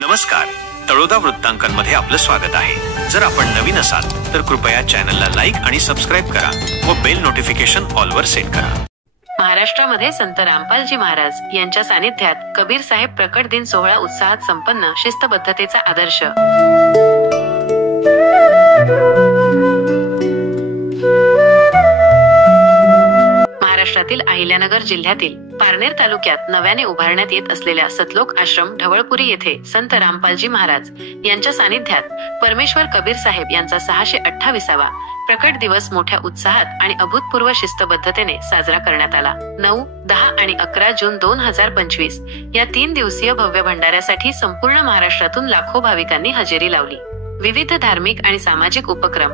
नमस्कार, तळोदा वृत्तांकनमध्ये आपलं स्वागत आहे। जर आपण नवीन असाल तर कृपया चॅनलला लाईक आणि सबस्क्राइब करा व बेल नोटिफिकेशन ऑल वर सेट करा। महाराष्ट्रामध्ये संत रामपालजी महाराज यांच्या सानिध्यात कबीर साहेब प्रकट दिन सोहळा उत्साहात संपन्न, शिस्तबद्धतेचा आदर्श। महाराष्ट्रातील अहिल्यानगर जिल्ह्यातील पारनेर तालुक्यात नव्याने उभारण्यात येत असलेल्या सतलोक आश्रम ढवळपुरी येथे संत रामपालजी महाराज यांच्या सानिध्यात परमेश्वर कबीर साहेब यांचा 628वा प्रकट दिवस मोठ्या उत्साहात आणि अभूतपूर्व शिस्तबद्धतेने साजरा करण्यात आला। 9, 10 आणि 11 जून 2025 या 3 दिवसीय भव्य भंडाऱ्यासाठी संपूर्ण महाराष्ट्रातून लाखो भाविकांनी हजेरी लावली। विविध धार्मिक आणि सामाजिक उपक्रम।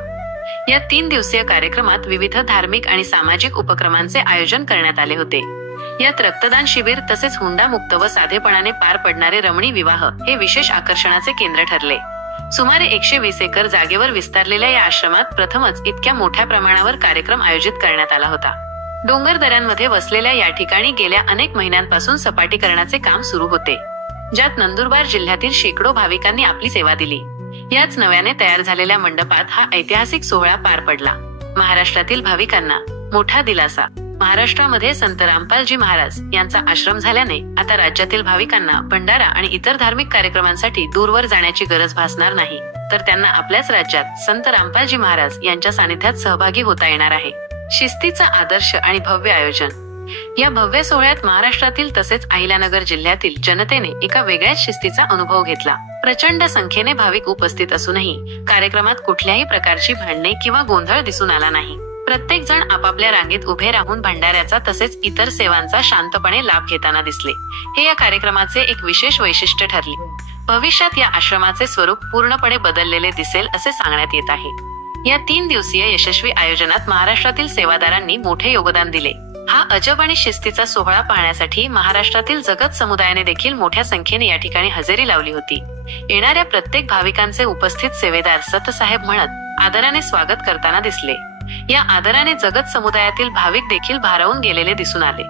या 3 दिवसीय कार्यक्रमात विविध धार्मिक आणि सामाजिक उपक्रमांचे आयोजन करण्यात आले होते। यात रक्तदान शिबिर तसेच हुंडा मुक्त व साधेपणाने पार पडणारे रमणी विवाह हे विशेष आकर्षणाचे केंद्र ठरले। सुमारे 120 एकर जागेवर विस्तारलेल्या या आश्रमात प्रथमच इतक्या मोठ्या प्रमाणावर कार्यक्रम आयोजित करण्यात आला होता। डोंगर दऱ्यांमध्ये वसलेल्या या ठिकाणी गेल्या अनेक महिन्यांपासून सपाटीकरणाचे काम सुरू होते, ज्यात नंदुरबार जिल्ह्यातील शेकडो भाविकांनी आपली सेवा दिली। याच नव्याने तयार झालेल्या मंडपात हा ऐतिहासिक सोहळा पार पडला। महाराष्ट्रातील भाविकांना मोठा दिलासा। महाराष्ट्रामध्ये संत रामपालजी महाराज यांचा आश्रम झाल्याने आता राज्यातील भाविकांना भंडारा आणि इतर धार्मिक कार्यक्रमांसाठी दूरवर जाण्याची गरज भासणार नाही, तर त्यांना आपल्याच राज्यात संत रामपालजी महाराज यांच्या सानिध्यात सहभागी होता येणार आहे। शिस्तीचा आदर्श आणि भव्य आयोजन। या भव्य सोहळ्यात महाराष्ट्रातील तसेच अहिल्यानगर जिल्ह्यातील जनतेने एका वेगळ्याच शिस्तीचा अनुभव घेतला। प्रचंड संख्येने भाविक उपस्थित असूनही कार्यक्रमात कुठल्याही प्रकारची भांडणे किंवा गोंधळ दिसून आला नाही। प्रत्येक जण आपापल्या रांगेत उभे राहून भंडाऱ्याचा तसेच इतर सेवांचा शांतपणे लाभ घेताना दिसले। हे या कार्यक्रमाचे एक विशेष वैशिष्ट्य ठरले। भविष्यात या आश्रमाचे स्वरूप पूर्णपणे बदललेले दिसेल असे सांगण्यात येत आहे। या 3 दिवसीय यशस्वी आयोजनात महाराष्ट्रातील सेवादारांनी मोठे योगदान दिले। हा अजब आणि शिस्तीचा सोहळा पाहण्यासाठी महाराष्ट्रातील जगत समुदायाने देखील मोठ्या संख्येने या ठिकाणी हजेरी लावली होती। येणाऱ्या प्रत्येक भाविकांचे उपस्थित सेवेदार सतसाहेब म्हणत आदराने स्वागत करताना दिसले। या आदराने जगत समुदायातील भाविक देखील भारावून गेलेले दिसून आले।